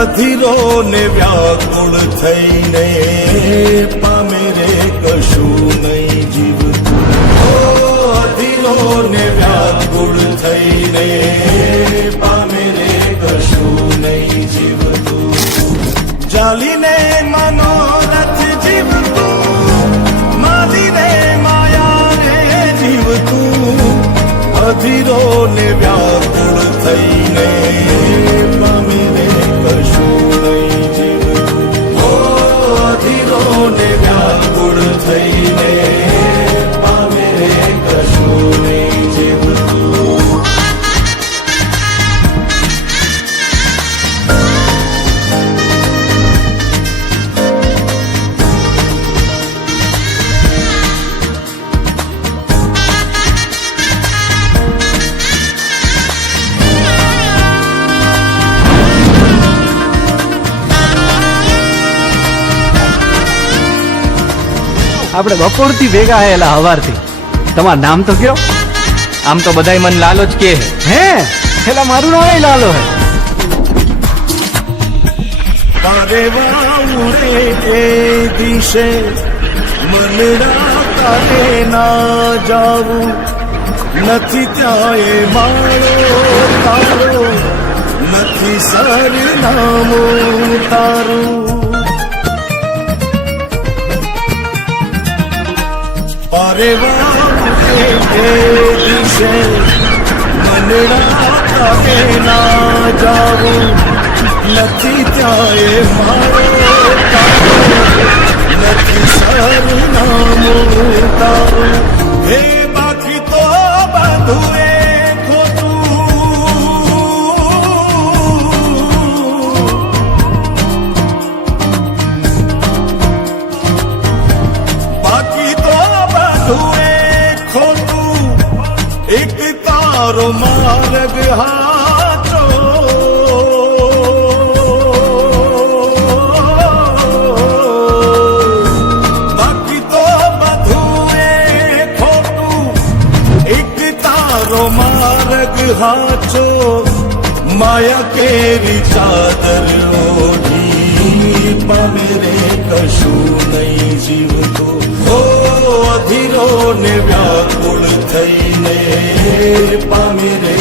અધીરો ને વ્યાકુળ થઈને પામે રે કશું નહીં જીવ અધીરો ને વ્યાકુળ થઈને પામે રે કશું નહીં જીવતું ચાલીને આપણે બપોરથી ભેગા આયેલા હવારથી. તમારું નામ તો કયો? આમ તો બધાય મન લાલો જ કે હે. છેલ્લા મારું નામ લાલો હે. તારે વાઉરે એ દિશે મનડા તારે ના જાવું. નથી ત્યાં એ મારો તારો નથી સરનામું તારું. એ દિશે મનડા ના જાવું. નથી ત્યાં એ મારો એક તારો માર્ગ હાચો બાકી તો બધું એ ખોટું એક તારો માર્ગ હાચો માયા કેરી ચાદર ઓઢી પામે રે કશું નહીં જીવતું ઓ અધીરો ને વ્યાકુળ થઈને પામે રે